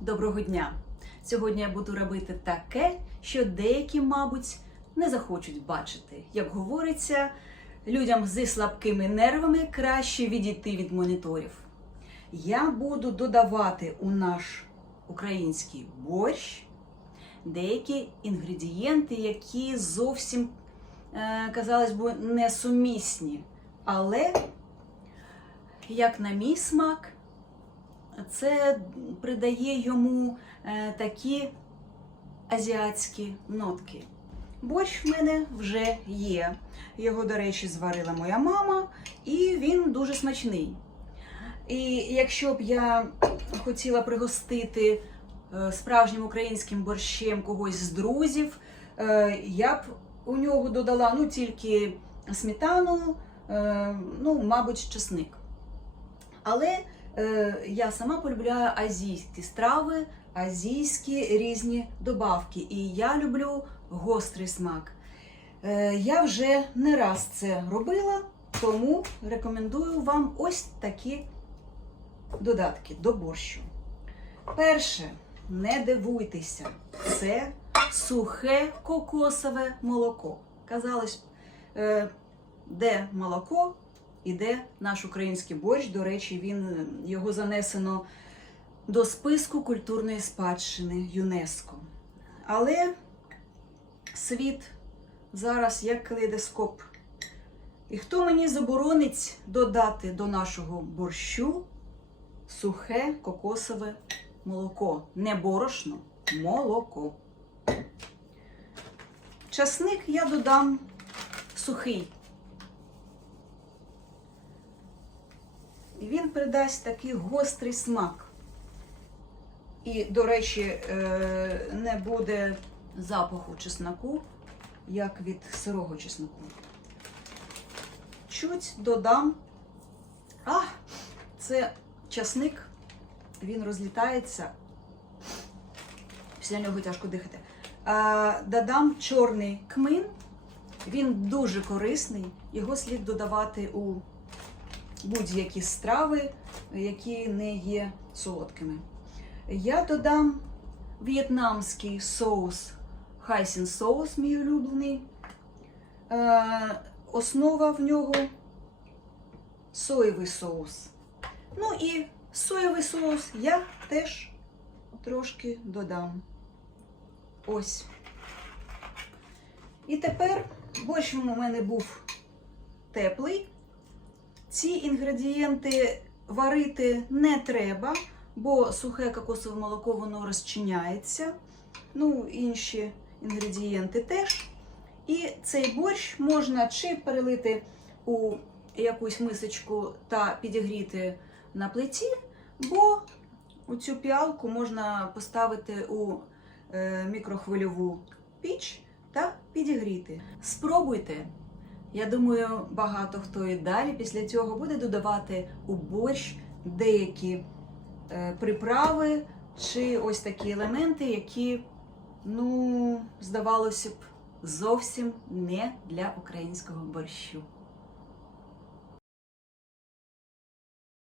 Доброго дня! Сьогодні я буду робити таке, що деякі, мабуть, не захочуть бачити. Як говориться, людям зі слабкими нервами краще відійти від моніторів. Я буду додавати у наш український борщ деякі інгредієнти, які зовсім, е, казалось би, несумісні. Але, як на мій смак, це придає йому е, такі азіатські нотки. Борщ в мене вже є. Його, до речі, зварила моя мама, і він дуже смачний. І якщо б я хотіла пригостити е, справжнім українським борщем когось з друзів, е, я б у нього додала ну, тільки сметану, ну, мабуть, чесник. Але я сама полюбляю азійські страви, азійські різні добавки. І я люблю гострий смак. Е, я вже не раз це робила, тому рекомендую вам ось такі додатки до борщу. Перше, не дивуйтеся, це сухе кокосове молоко. Казалось, е, де молоко, іде наш український борщ. До речі, він його занесено до списку культурної спадщини ЮНЕСКО. Але світ зараз як калейдоскоп. І хто мені заборонить додати до нашого борщу сухе кокосове молоко? Не борошно, молоко. Часник я додам сухий. І він придасть такий гострий смак. І, до речі, е, не буде запаху чесноку, як від сирого чесноку. Чуть додам. А, це часник, він розлітається. Після нього тяжко дихати. Додам чорний кмин. Він дуже корисний. Його слід додавати у будь-які страви, які не є солодкими. Я додам в'єтнамський соус, хайсін соус, мій улюблений. Е, основа в нього соєвий соус. Ну і соєвий соус я теж трошки додам. Ось. І тепер борщ у мене був теплий. Ці інгредієнти варити не треба, бо сухе кокосове молоко воно розчиняється. Ну, інші інгредієнти теж. І цей борщ можна чи перелити у якусь мисочку та підігріти на плиті, бо у цю піалку можна поставити у е, мікрохвильову піч та підігріти. Спробуйте. Я думаю, багато хто і далі після цього буде додавати у борщ деякі е, приправи чи ось такі елементи, які, ну, здавалося б, зовсім не для українського борщу.